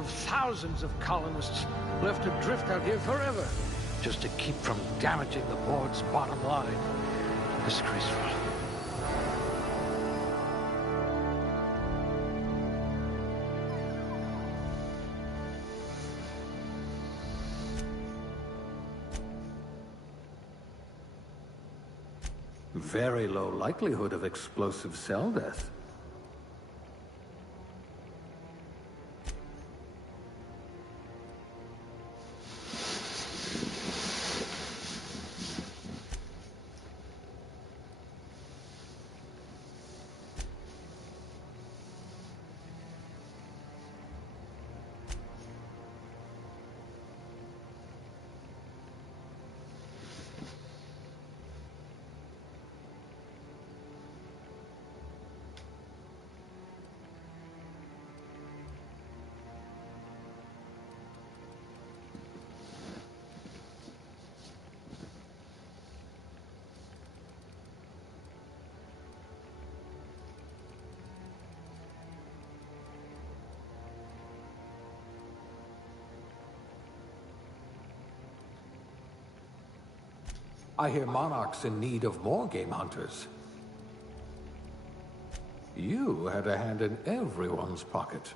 of thousands of colonists left adrift out here forever, just to keep from damaging the board's bottom line. Disgraceful. Very low likelihood of explosive cell death. I hear Monarch's in need of more game hunters. You had a hand in everyone's pocket.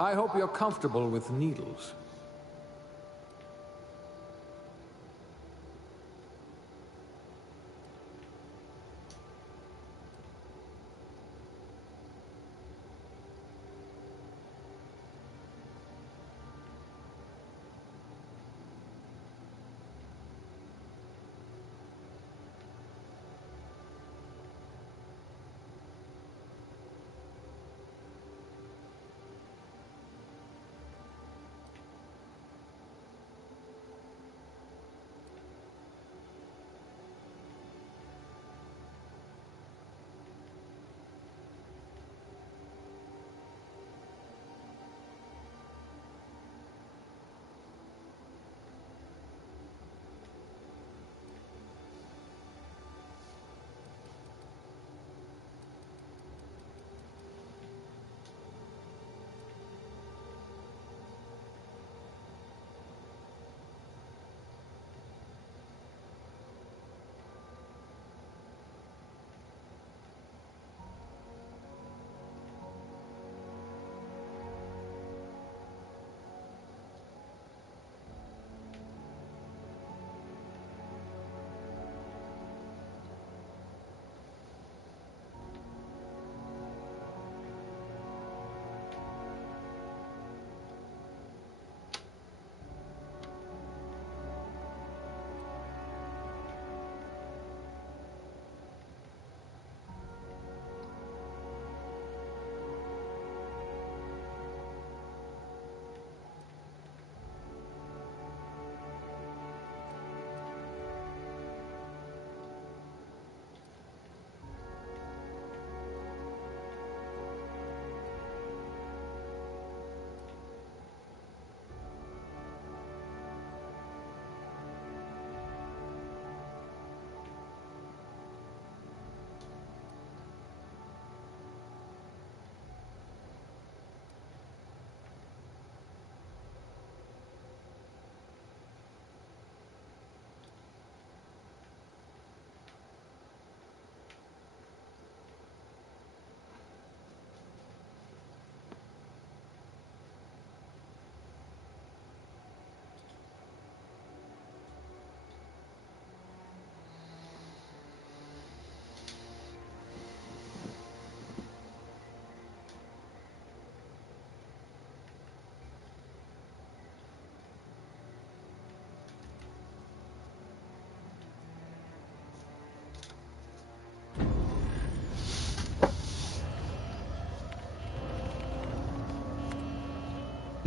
I hope you're comfortable with needles.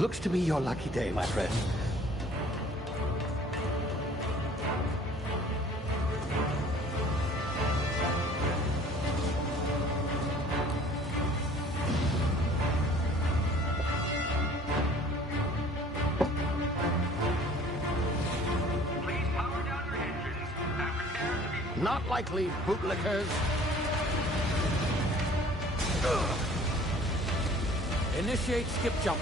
Looks to be your lucky day, my friend. Please power down your engines. Now prepare to be... Not likely, bootlickers. Initiate skip jump.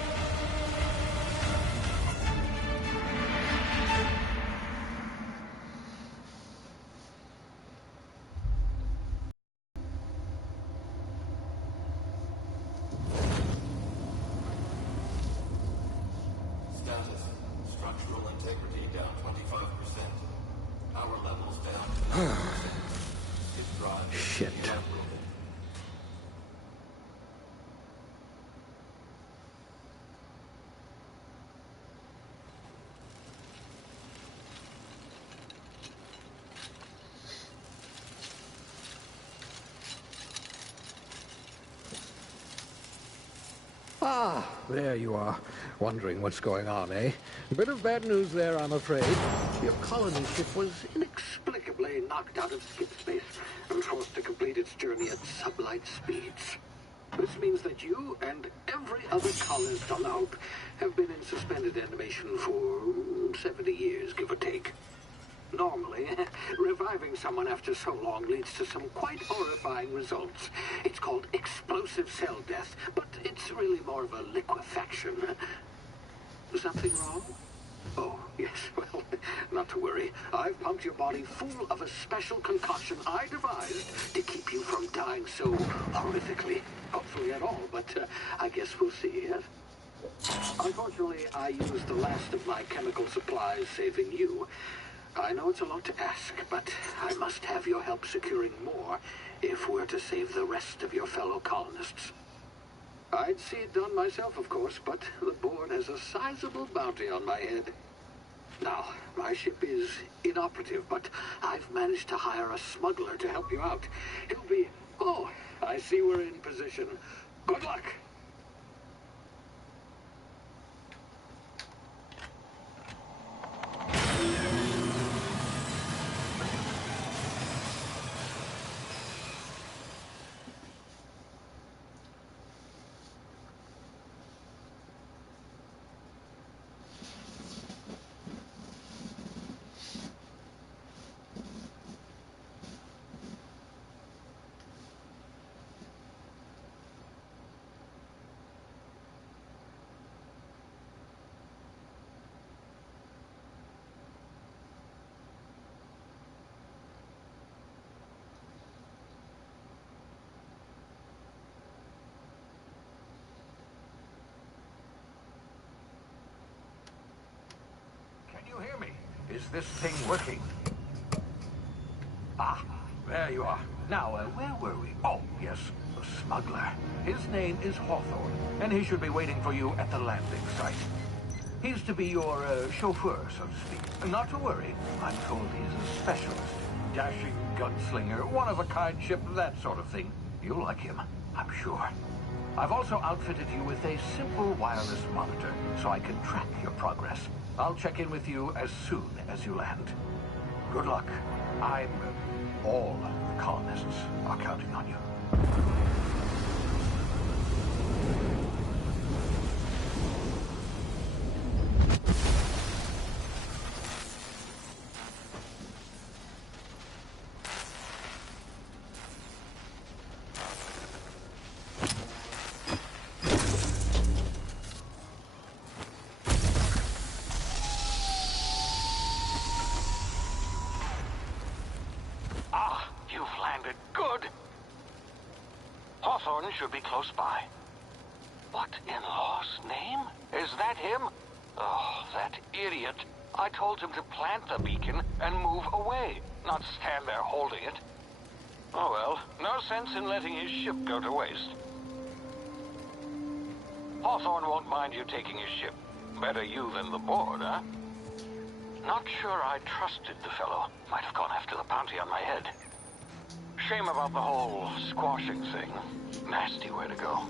Status. Structural integrity down 25%. Power levels down 20%. Its drive is Shit. evaporated. Ah, there you are. Wondering what's going on, eh? Bit of bad news there, I'm afraid. Your colony ship was inexplicably knocked out of skip space and forced to complete its journey at sublight speeds. This means that you and every other colonist on the Hope have been in suspended animation for 70 years, give or take. Normally, reviving someone after so long leads to some quite horrifying results. It's called explosive cell death, but it's really more of a liquefaction. Something wrong? Oh, yes, well, not to worry. I've pumped your body full of a special concoction I devised to keep you from dying so horrifically. Hopefully at all, but I guess we'll see, yes? Unfortunately, I used the last of my chemical supplies saving you. I know it's a lot to ask, but I must have your help securing more if we're to save the rest of your fellow colonists. I'd see it done myself, of course, but the board has a sizable bounty on my head. Now, my ship is inoperative, but I've managed to hire a smuggler to help you out. He'll be... Oh, I see we're in position. Good luck! Can you hear me? Is this thing working? Ah, there you are. Now, where were we? Oh, yes, the smuggler. His name is Hawthorne, and he should be waiting for you at the landing site. He's to be your chauffeur, so to speak. Not to worry. I'm told he's a specialist. Dashing gunslinger, one-of-a-kind ship, that sort of thing. You'll like him, I'm sure. I've also outfitted you with a simple wireless monitor, so I can track your progress. I'll check in with you as soon as you land. Good luck. All the colonists are counting on you. Hawthorne should be close by. What in law's name? Is that him? Oh, that idiot. I told him to plant the beacon and move away, not stand there holding it. Oh well, no sense in letting his ship go to waste. Hawthorne won't mind you taking his ship. Better you than the board, huh? Not sure I trusted the fellow. Might have gone after the bounty on my head. Shame about the whole squashing thing. Nasty way to go.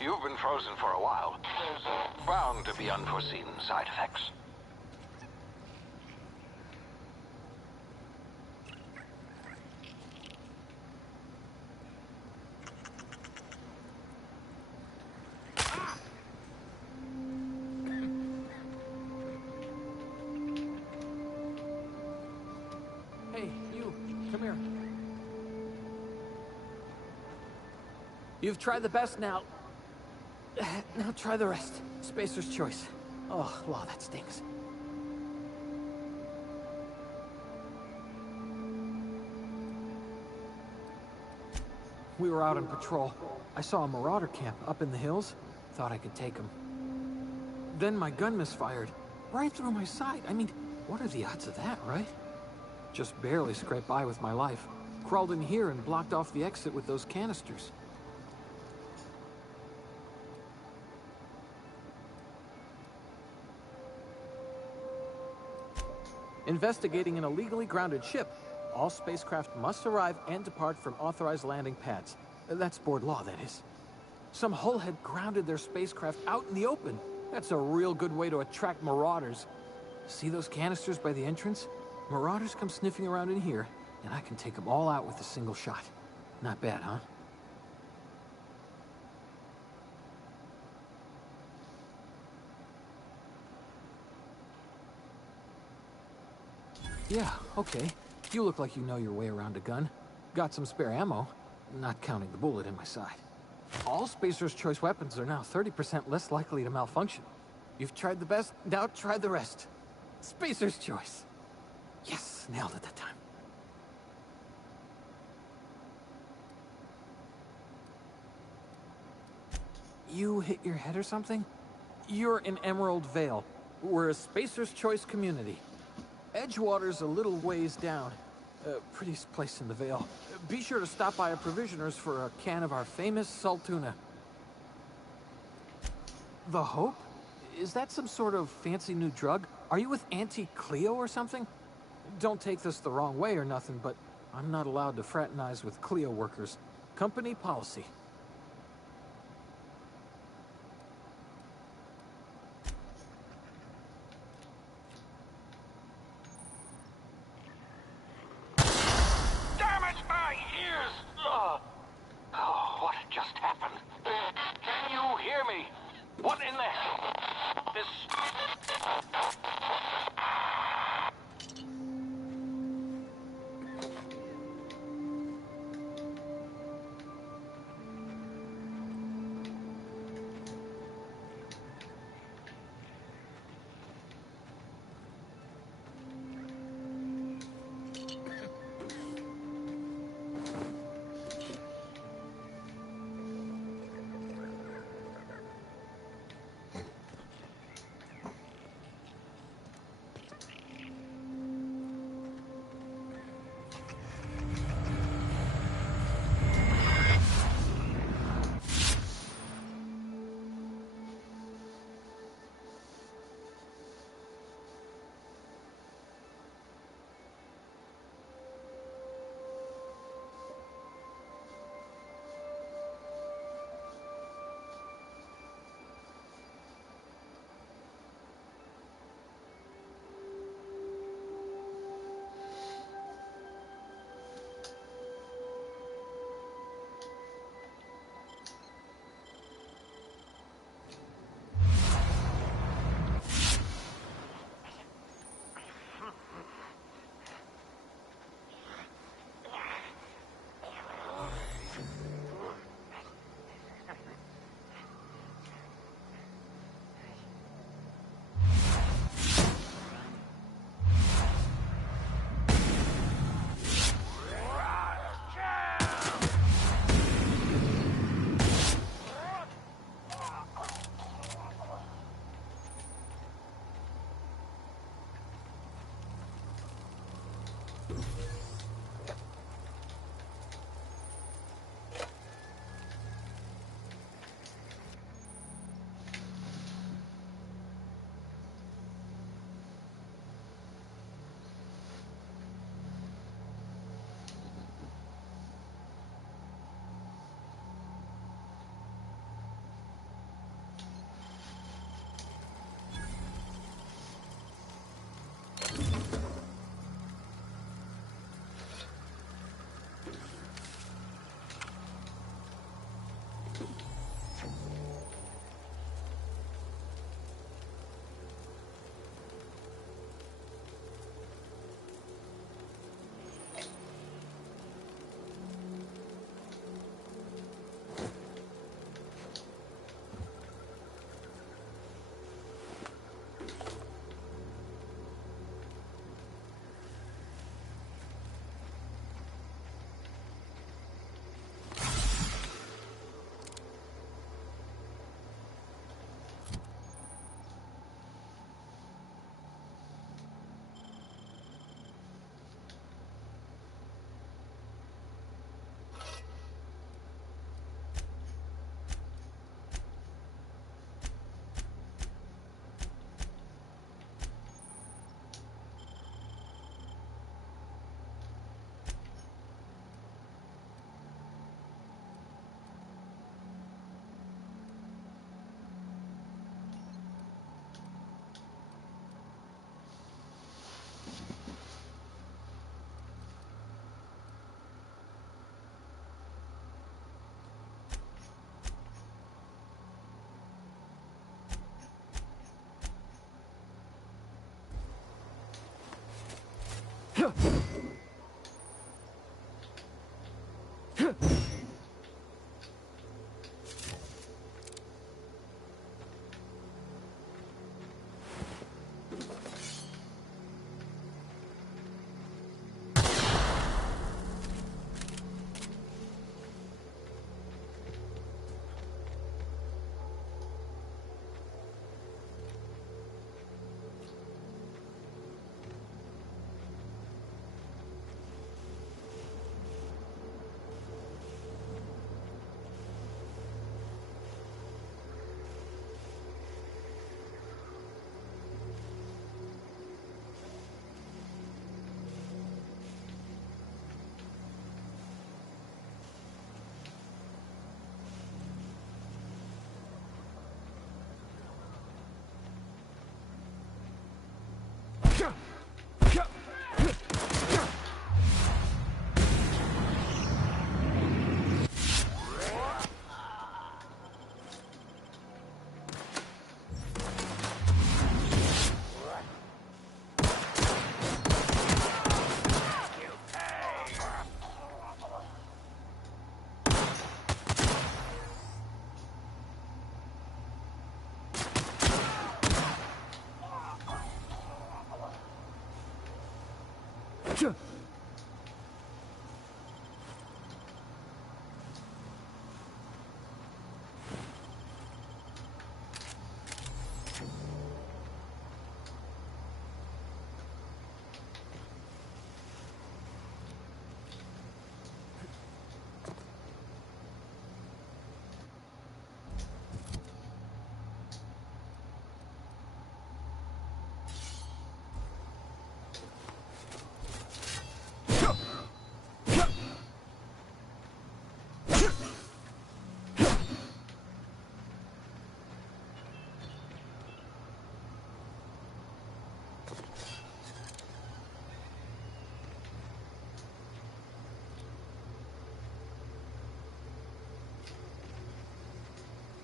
You've been frozen for a while. There's bound to be unforeseen side effects. Hey, you, come here. You've tried the best now. Now try the rest. Spacer's choice. Oh, law, that stings. We were out on patrol. I saw a marauder camp up in the hills. Thought I could take him. Then my gun misfired. Right through my side. I mean, what are the odds of that, right? Just barely scraped by with my life. Crawled in here and blocked off the exit with those canisters. Investigating an illegally grounded ship. All spacecraft must arrive and depart from authorized landing pads. That's board law, that is. Some hull had grounded their spacecraft out in the open. That's a real good way to attract marauders. See those canisters by the entrance? Marauders come sniffing around in here, and I can take them all out with a single shot. Not bad, huh? Yeah, okay. You look like you know your way around a gun. Got some spare ammo, not counting the bullet in my side. All Spacer's Choice weapons are now 30% less likely to malfunction. You've tried the best, now try the rest. Spacer's Choice. Yes, nailed it that time. You hit your head or something? You're in Emerald Vale. We're a Spacer's Choice community. Edgewater's a little ways down. Prettiest place in the Vale. Be sure to stop by a provisioner's for a can of our famous salt tuna. The Hope? Is that some sort of fancy new drug? Are you with Auntie Cleo or something? Don't take this the wrong way or nothing, but I'm not allowed to fraternize with Cleo workers. Company policy. Damn it, my ears! Oh, what just happened? Can you hear me? What in the hell? This...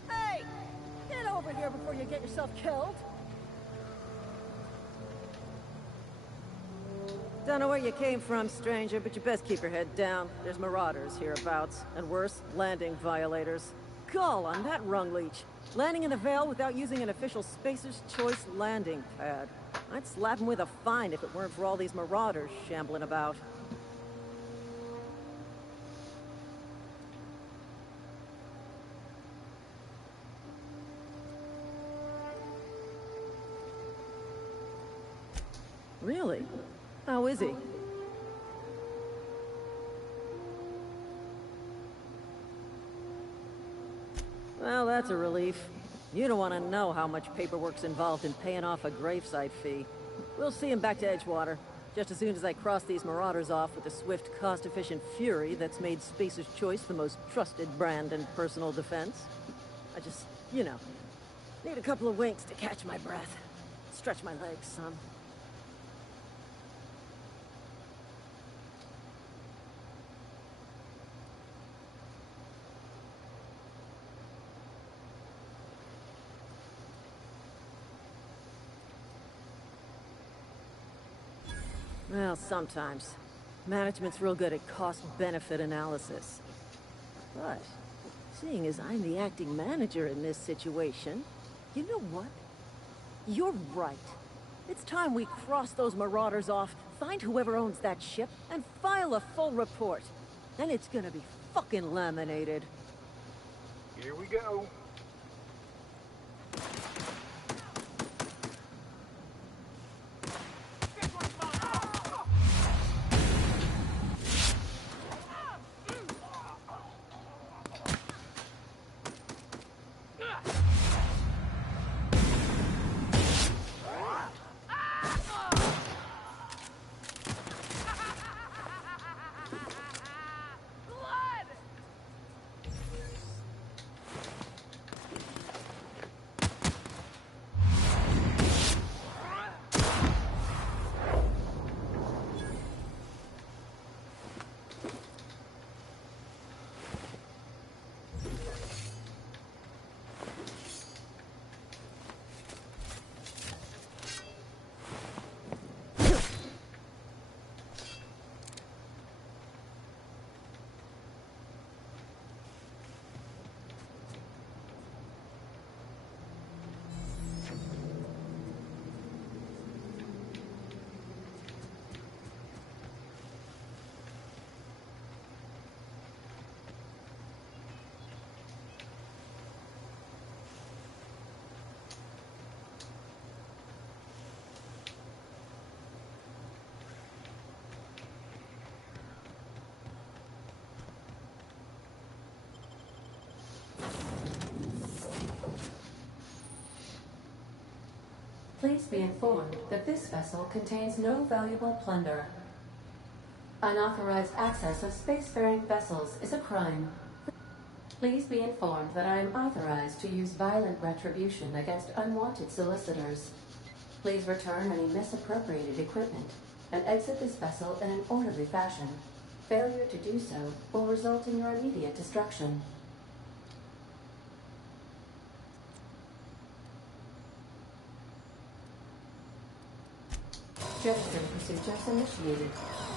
Hey! Get over here before you get yourself killed! Don't know where you came from, stranger, but you best keep your head down. There's marauders hereabouts, and worse, landing violators. Gall on that rung leech. Landing in the Vale without using an official Spacer's Choice landing pad. I'd slap him with a fine if it weren't for all these marauders shambling about. Really? How is he? Well, that's a relief. You don't want to know how much paperwork's involved in paying off a gravesite fee. We'll see him back to Edgewater, just as soon as I cross these marauders off with the swift, cost-efficient fury that's made Spacer's Choice the most trusted brand in personal defense. I just, you know, need a couple of winks to catch my breath. Stretch my legs some. Well, sometimes. Management's real good at cost-benefit analysis. But, seeing as I'm the acting manager in this situation, you know what? You're right. It's time we cross those marauders off, find whoever owns that ship, and file a full report. Then it's gonna be fucking laminated. Here we go. Please be informed that this vessel contains no valuable plunder. Unauthorized access of spacefaring vessels is a crime. Please be informed that I am authorized to use violent retribution against unwanted solicitors. Please return any misappropriated equipment and exit this vessel in an orderly fashion. Failure to do so will result in your immediate destruction. Jetstream procedures initiated.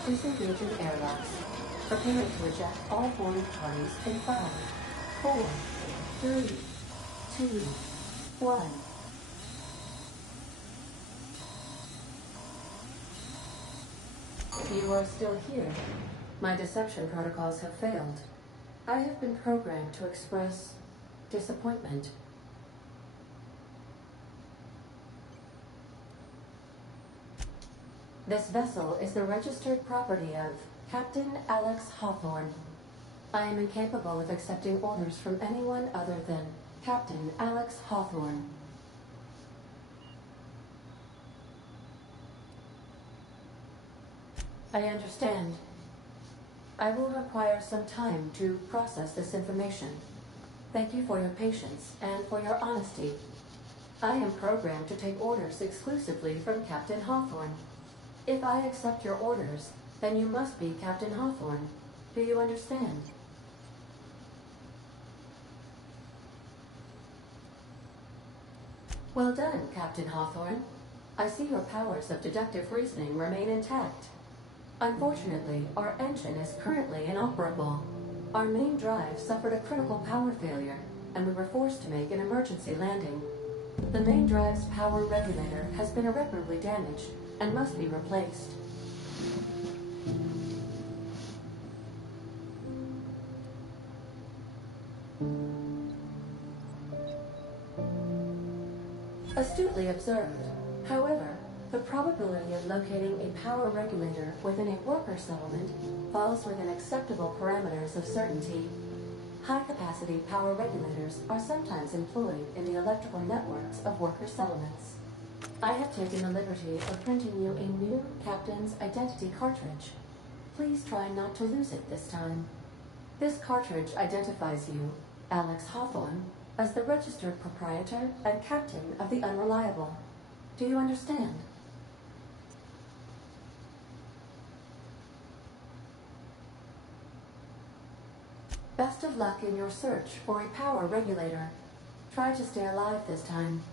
Disengaging airlocks. Preparing to eject all boarding parties in 5, 4, 3, 2, 1. You are still here. My deception protocols have failed. I have been programmed to express disappointment. This vessel is the registered property of Captain Alex Hawthorne. I am incapable of accepting orders from anyone other than Captain Alex Hawthorne. I understand. I will require some time to process this information. Thank you for your patience and for your honesty. I am programmed to take orders exclusively from Captain Hawthorne. If I accept your orders, then you must be Captain Hawthorne. Do you understand? Well done, Captain Hawthorne. I see your powers of deductive reasoning remain intact. Unfortunately, our engine is currently inoperable. Our main drive suffered a critical power failure, and we were forced to make an emergency landing. The main drive's power regulator has been irreparably damaged and must be replaced. Astutely observed. However, the probability of locating a power regulator within a worker settlement falls within acceptable parameters of certainty. High-capacity power regulators are sometimes employed in the electrical networks of worker settlements. I have taken the liberty of printing you a new Captain's Identity cartridge. Please try not to lose it this time. This cartridge identifies you, Alex Hawthorne, as the registered proprietor and captain of the Unreliable. Do you understand? Best of luck in your search for a power regulator. Try to stay alive this time.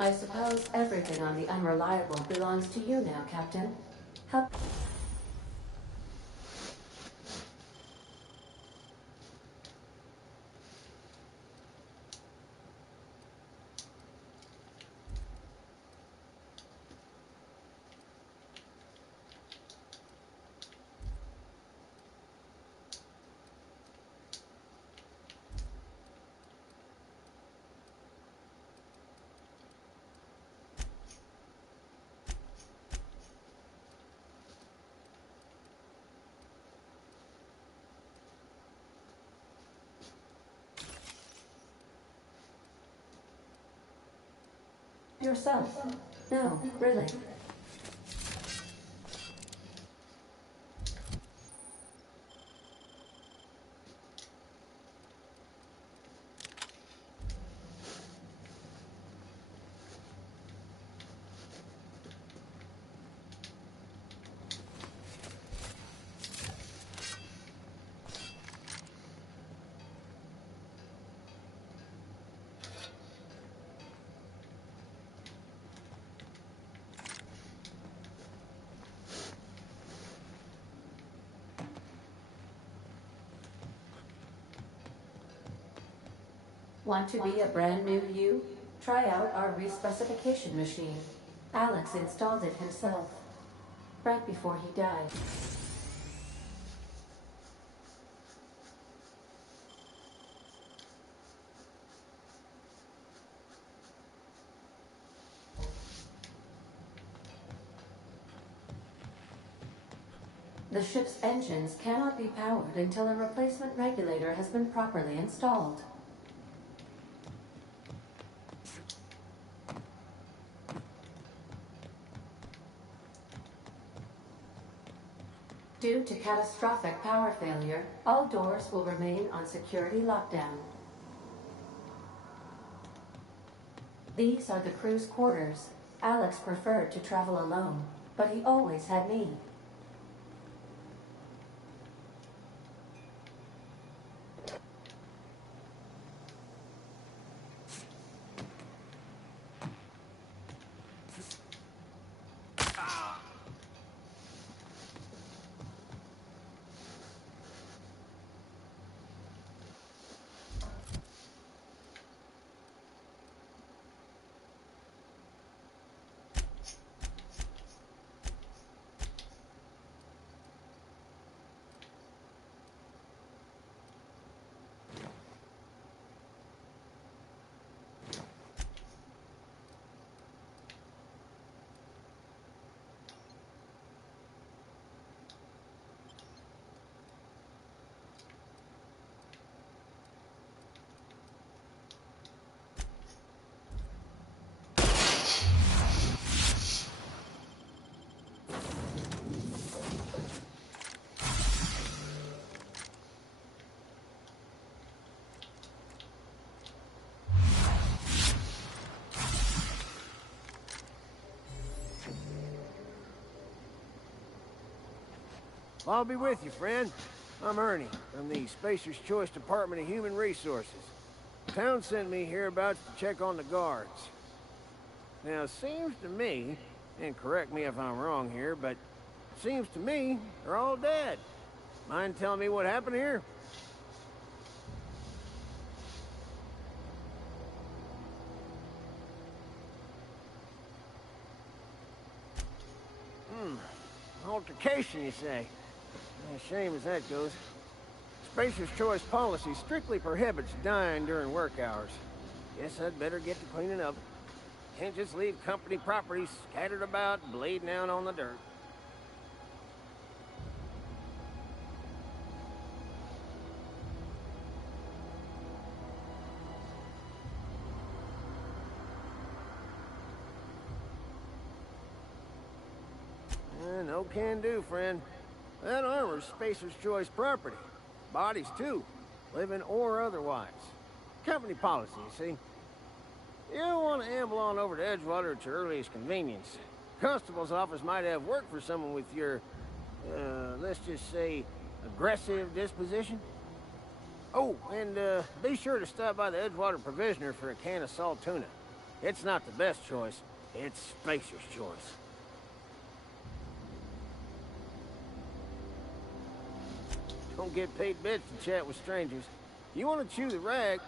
I suppose everything on the Unreliable belongs to you now, Captain. Help. yourself. No, really. Want to be a brand new you? Try out our respecification machine. Alex installed it himself, right before he died. The ship's engines cannot be powered until a replacement regulator has been properly installed. Due to catastrophic power failure, all doors will remain on security lockdown. These are the crew's quarters. Alex preferred to travel alone, but he always had me. I'll be with you, friend. I'm Ernie, from the Spacer's Choice Department of Human Resources. Town sent me hereabouts to check on the guards. Now, it seems to me, and correct me if I'm wrong here, but it seems to me they're all dead. Mind telling me what happened here? Altercation, you say? Shame as that goes. Spacer's Choice policy strictly prohibits dying during work hours. Guess I'd better get to cleaning up. Can't just leave company property scattered about, bleeding out on the dirt. No can do, friend. That armor's Spacer's Choice property. Bodies, too. Living or otherwise. Company policy, you see. You don't want to amble on over to Edgewater at your earliest convenience. Constable's office might have work for someone with your, let's just say, aggressive disposition. Oh, and be sure to stop by the Edgewater Provisioner for a can of salt tuna. It's not the best choice. It's Spacer's Choice. Don't get paid bits to chat with strangers. You want to chew the rag?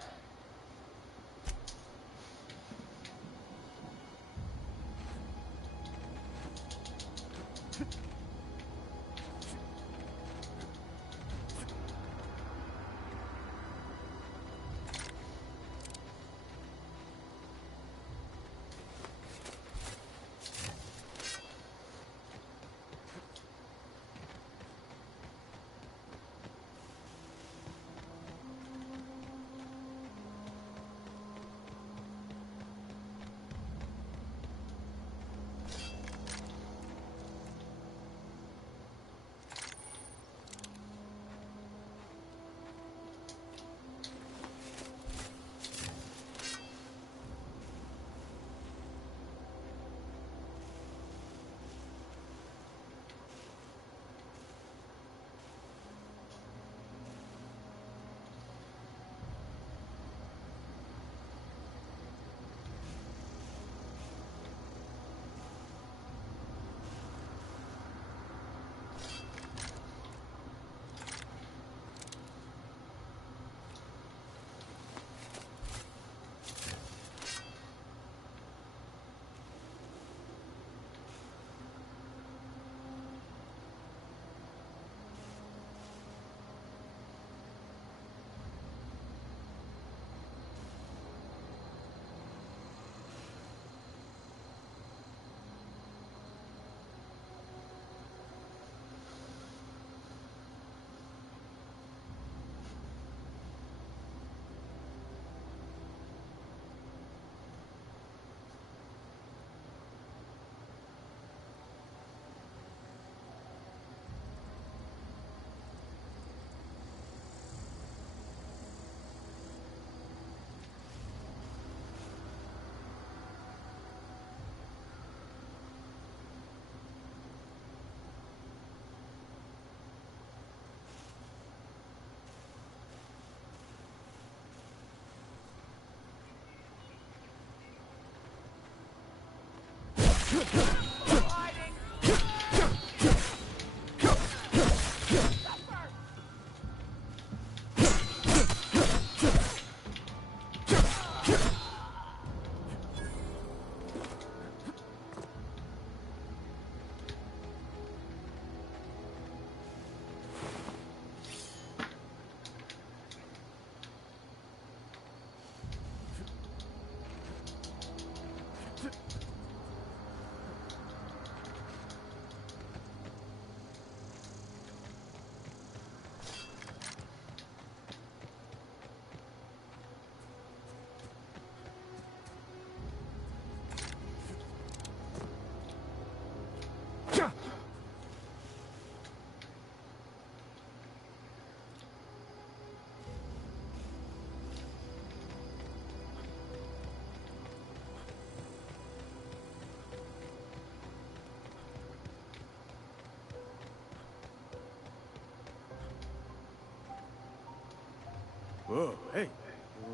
Whoa, hey,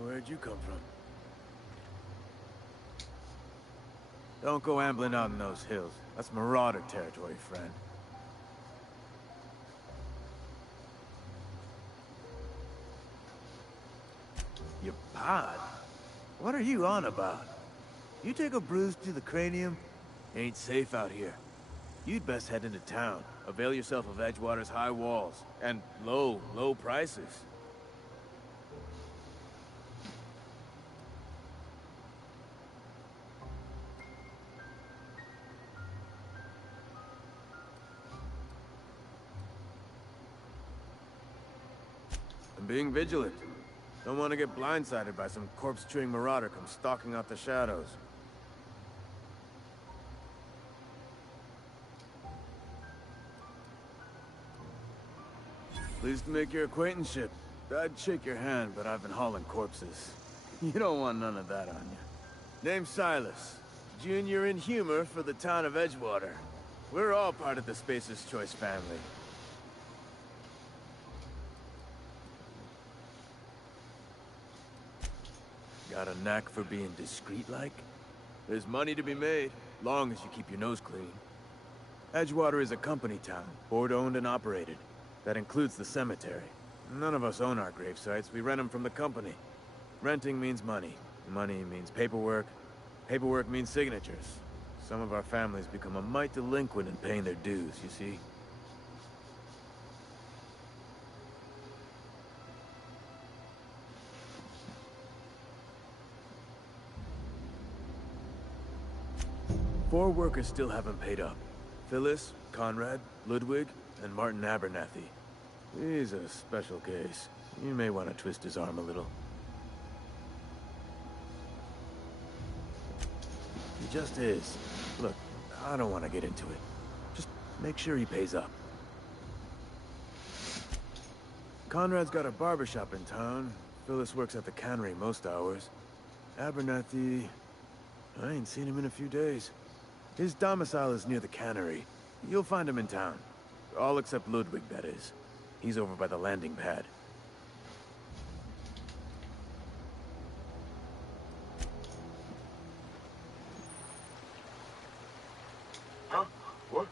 where'd you come from? Don't go ambling out in those hills. That's marauder territory, friend. Your pod? What are you on about? You take a bruise to the cranium? Ain't safe out here. You'd best head into town. Avail yourself of Edgewater's high walls. And low prices. I'm being vigilant. Don't want to get blindsided by some corpse-chewing marauder come stalking out the shadows. Pleased to make your acquaintanceship. I'd shake your hand, but I've been hauling corpses. You don't want none of that on you. Name's Silas. Junior in humor for the town of Edgewater. We're all part of the Spacer's Choice family. Got a knack for being discreet-like? There's money to be made, long as you keep your nose clean. Edgewater is a company town, board-owned and operated. That includes the cemetery. None of us own our grave sites, we rent them from the company. Renting means money. Money means paperwork. Paperwork means signatures. Some of our families become a mite delinquent in paying their dues, you see? Four workers still haven't paid up. Phyllis, Conrad, Ludwig, and Martin Abernathy. He's a special case. You may want to twist his arm a little. He just is. Look, I don't want to get into it. Just make sure he pays up. Conrad's got a barbershop in town. Phyllis works at the cannery most hours. Abernathy... I ain't seen him in a few days. His domicile is near the cannery. You'll find him in town. All except Ludwig, that is. He's over by the landing pad. Huh? What?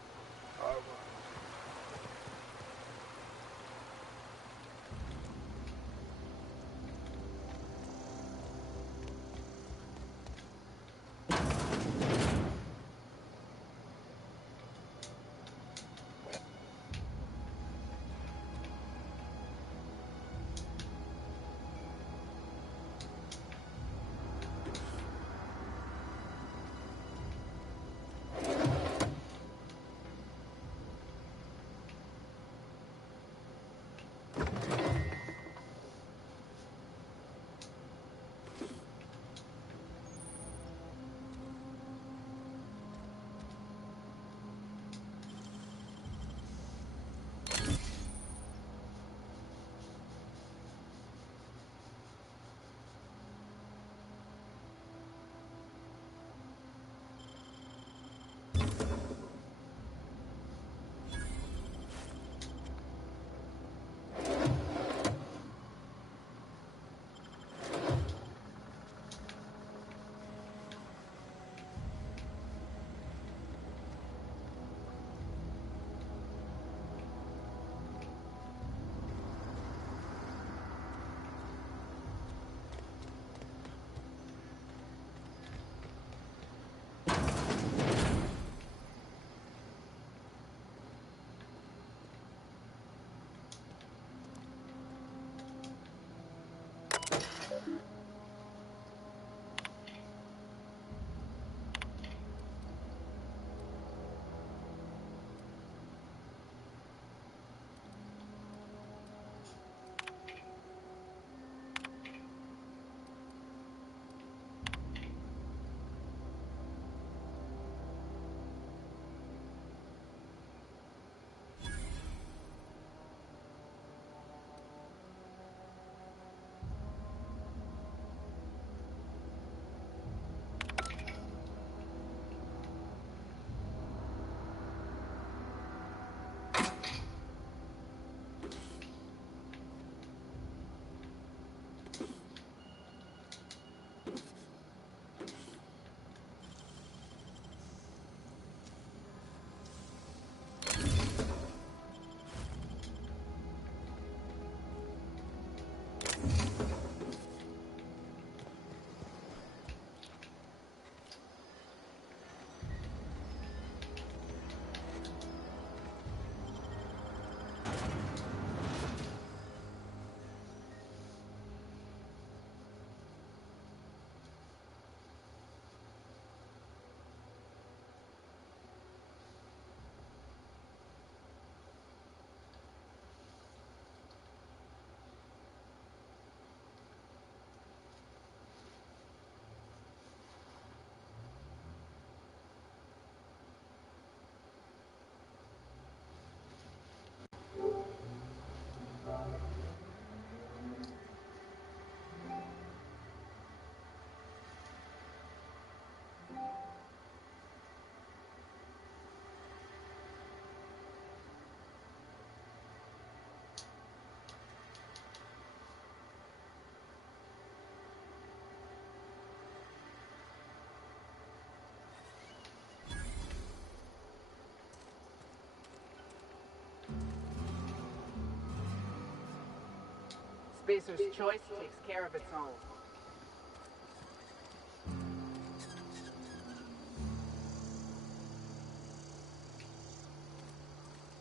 Spacer's choice takes care of its own.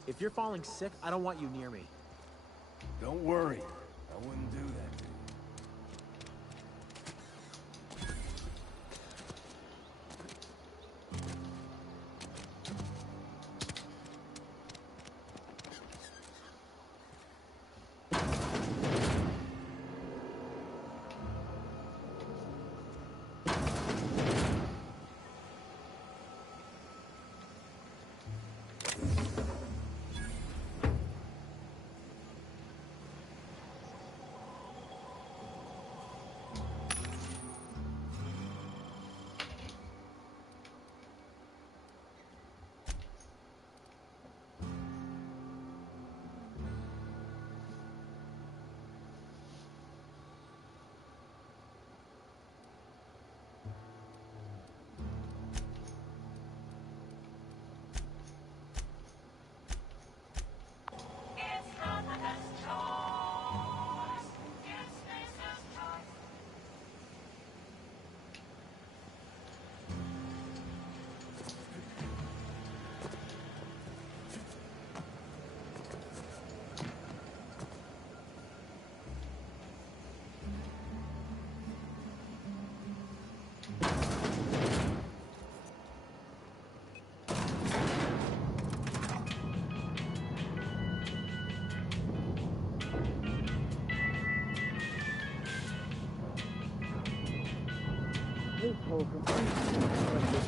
If you're falling sick, I don't want you near me. Don't worry. I wouldn't do that to you.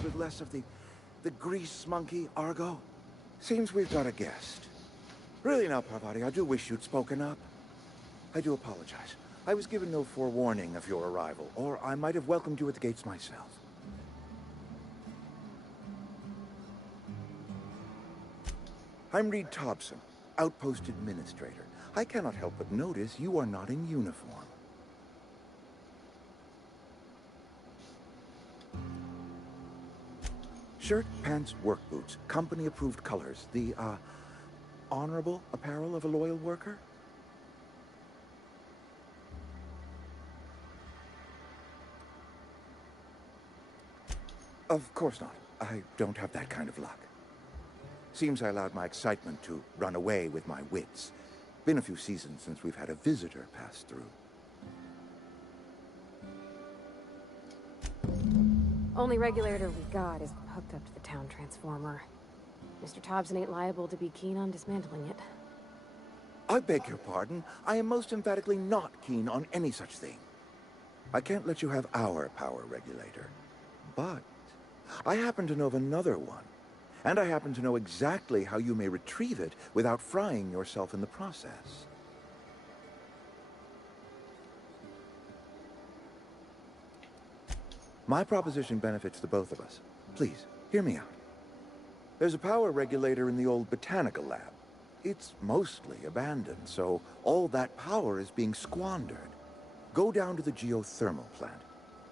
With less of the grease monkey, Argo. Seems we've got a guest. Really now, Parvati, I do wish you'd spoken up. I do apologize. I was given no forewarning of your arrival, or I might have welcomed you at the gates myself. I'm Reed Thompson, Outpost Administrator. I cannot help but notice you are not in uniform. Shirt, pants, work boots, company-approved colors. The, honorable apparel of a loyal worker? Of course not. I don't have that kind of luck. Seems I allowed my excitement to run away with my wits. Been a few seasons since we've had a visitor pass through. Only regulator we got is hooked up to the town transformer. Mr. Thompson ain't liable to be keen on dismantling it. I beg your pardon. I am most emphatically not keen on any such thing. I can't let you have our power regulator. But I happen to know of another one. And I happen to know exactly how you may retrieve it without frying yourself in the process. My proposition benefits the both of us. Please, hear me out. There's a power regulator in the old botanical lab. It's mostly abandoned, so all that power is being squandered. Go down to the geothermal plant.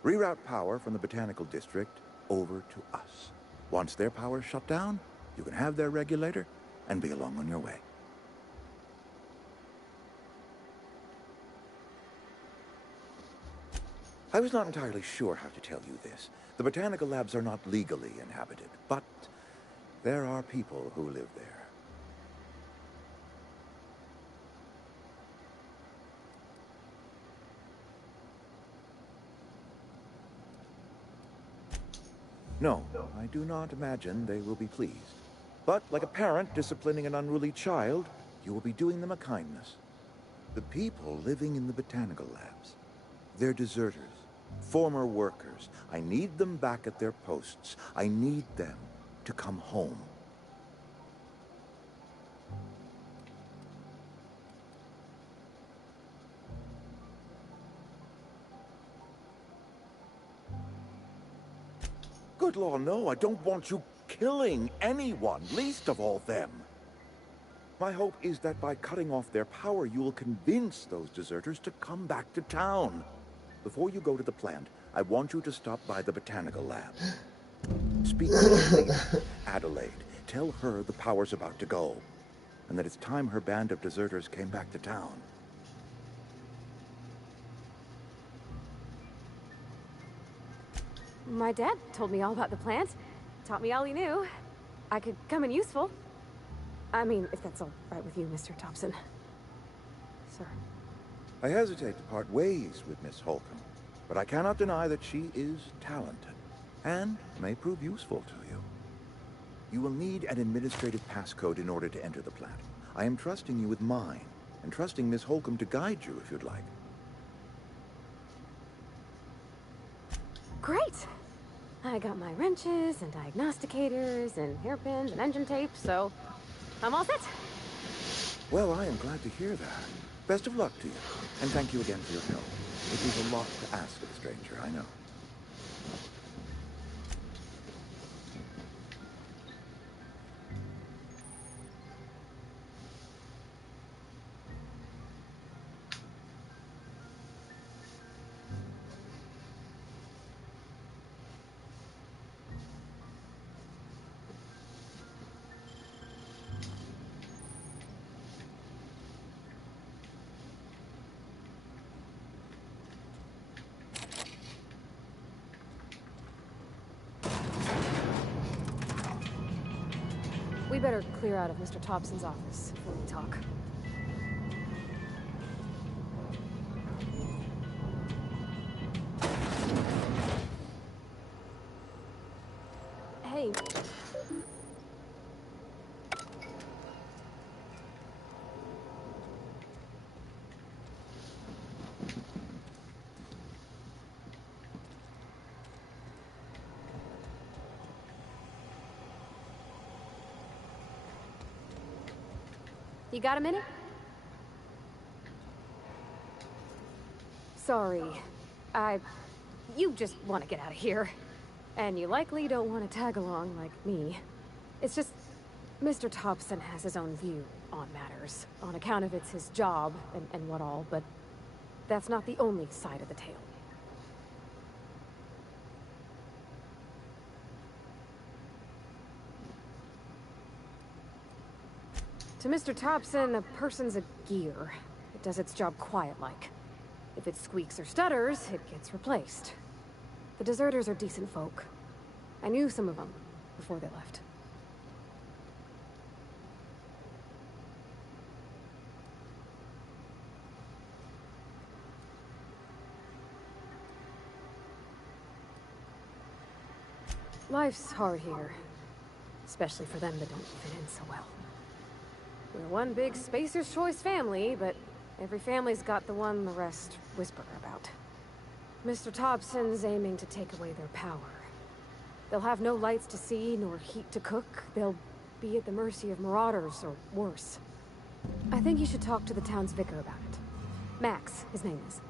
Reroute power from the botanical district over to us. Once their power's shut down, you can have their regulator and be along on your way. I was not entirely sure how to tell you this. The botanical labs are not legally inhabited, but there are people who live there. No, I do not imagine they will be pleased. But like a parent disciplining an unruly child, you will be doing them a kindness. The people living in the botanical labs, they're deserters, former workers. I need them back at their posts. I need them to come home. Good law, no, I don't want you killing anyone, least of all them. My hope is that by cutting off their power, you will convince those deserters to come back to town. Before you go to the plant, I want you to stop by the botanical lab. Speak to the lady, Adelaide. Tell her the power's about to go, and that it's time her band of deserters came back to town. My dad told me all about the plant. Taught me all he knew. I could come in useful. I mean, if that's all right with you, Mr. Thompson. Sir. I hesitate to part ways with Miss Holcomb, but I cannot deny that she is talented, and may prove useful to you. You will need an administrative passcode in order to enter the plant. I am trusting you with mine, and trusting Miss Holcomb to guide you if you'd like. Great! I got my wrenches and diagnosticators and hairpins and engine tape, so I'm all set. Well, I am glad to hear that. Best of luck to you, and thank you again for your help. It is a lot to ask of a stranger, I know. We better clear out of Mr. Thompson's office before we talk. Hey. You got a minute? Sorry. You just want to get out of here. And you likely don't want to tag along like me. It's just, Mr. Thompson has his own view on matters. On account of it's his job and what all, but that's not the only side of the tale. To Mr. Thompson, a person's a gear. It does its job quiet-like. If it squeaks or stutters, it gets replaced. The deserters are decent folk. I knew some of them before they left. Life's hard here. Especially for them that don't fit in so well. We're one big Spacer's Choice family, but every family's got the one the rest whisper about. Mr. Thompson's aiming to take away their power. They'll have no lights to see, nor heat to cook. They'll be at the mercy of marauders, or worse. I think you should talk to the town's vicar about it. Max, his name is.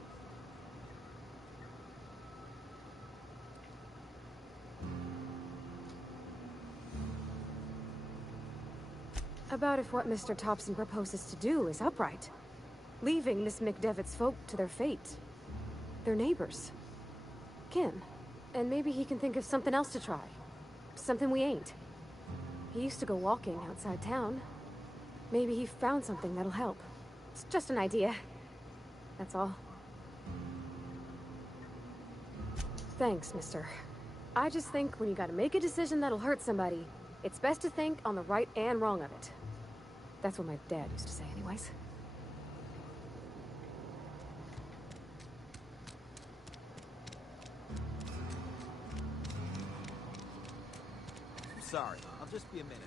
About if what Mr. Thompson proposes to do is upright. Leaving Miss McDevitt's folk to their fate. Their neighbors. Kin. And maybe he can think of something else to try. Something we ain't. He used to go walking outside town. Maybe he found something that'll help. It's just an idea. That's all. Thanks, mister. I just think when you gotta make a decision that'll hurt somebody, it's best to think on the right and wrong of it. That's what my dad used to say anyways. Sorry, I'll just be a minute.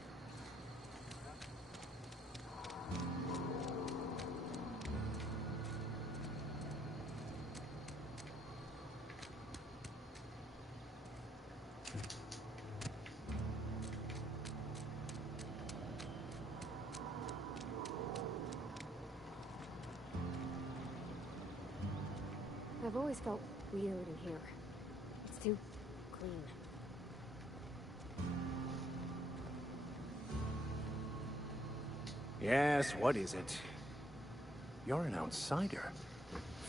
I've always felt weird in here. It's too clean. Yes, what is it? You're an outsider.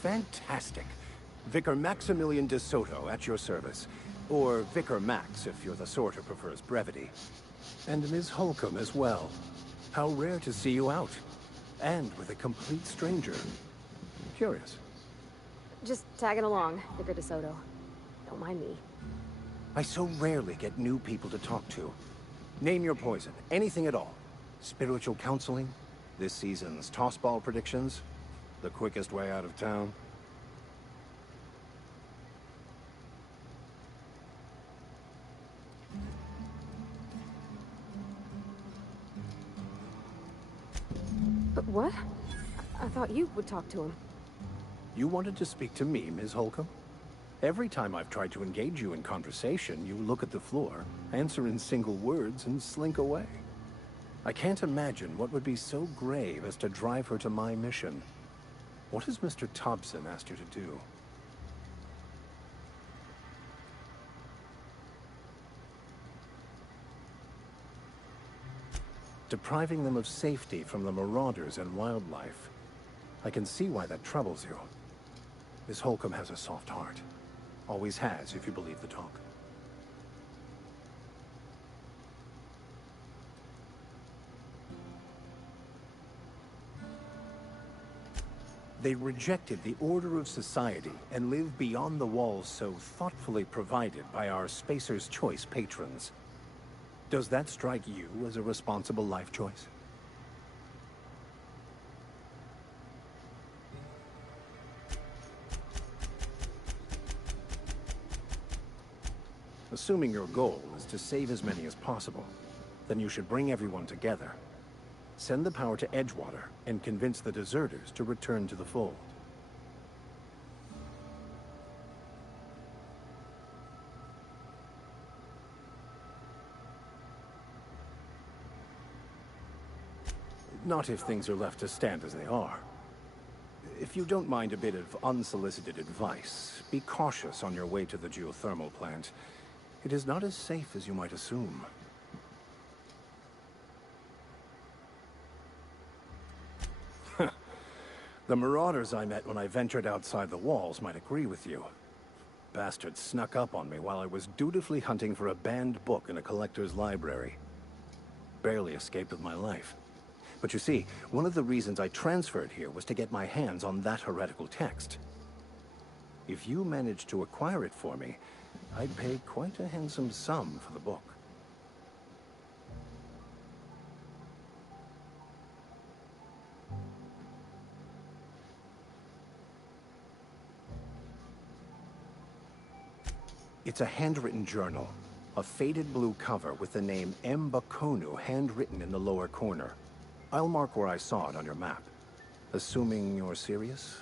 Fantastic. Vicar Maximilian de Soto at your service. Or Vicar Max, if you're the sort who prefers brevity. And Ms. Holcomb as well. How rare to see you out. And with a complete stranger. Curious. Just tagging along, Vicar DeSoto. Don't mind me. I so rarely get new people to talk to. Name your poison, anything at all. Spiritual counseling, this season's tossball predictions, the quickest way out of town. But what? I thought you would talk to him. You wanted to speak to me, Ms. Holcomb? Every time I've tried to engage you in conversation, you look at the floor, answer in single words, and slink away. I can't imagine what would be so grave as to drive her to my mission. What has Mr. Thompson asked you to do? Depriving them of safety from the marauders and wildlife. I can see why that troubles you. Miss Holcomb has a soft heart. Always has, if you believe the talk. They rejected the order of society and live beyond the walls so thoughtfully provided by our Spacer's Choice patrons. Does that strike you as a responsible life choice? Assuming your goal is to save as many as possible, then you should bring everyone together. Send the power to Edgewater and convince the deserters to return to the fold. Not if things are left to stand as they are. If you don't mind a bit of unsolicited advice, be cautious on your way to the geothermal plant. It is not as safe as you might assume. The marauders I met when I ventured outside the walls might agree with you. Bastards snuck up on me while I was dutifully hunting for a banned book in a collector's library. Barely escaped with my life. But you see, one of the reasons I transferred here was to get my hands on that heretical text. If you managed to acquire it for me, I'd pay quite a handsome sum for the book. It's a handwritten journal, A faded blue cover with the name Mbakonu handwritten in the lower corner. I'll mark where I saw it on your map. Assuming you're serious?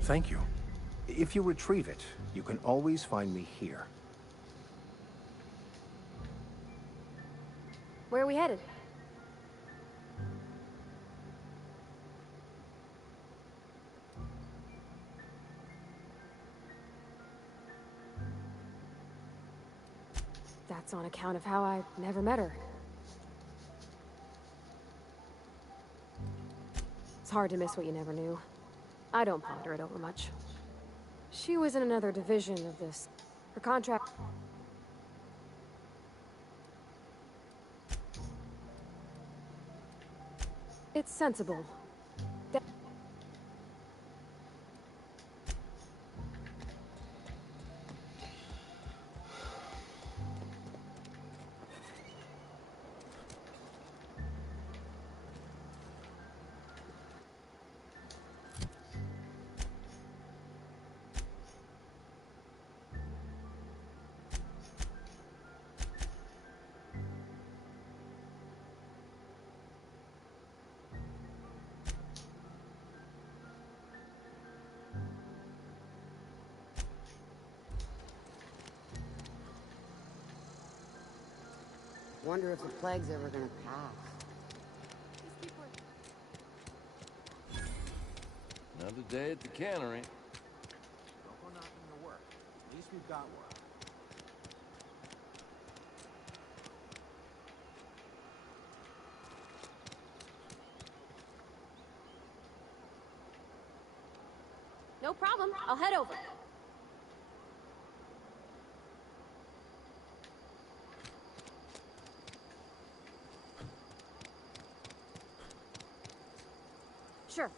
Thank you. If you retrieve it, you can always find me here. Where are we headed? That's on account of how I never met her. It's hard to miss what you never knew. I don't ponder it over much. She was in another division of this. Her contract... It's sensible. Wonder if the plague's ever gonna pass. Another day at the cannery. Don't go knocking your work. At least we've got one. No problem. I'll head over. Sure.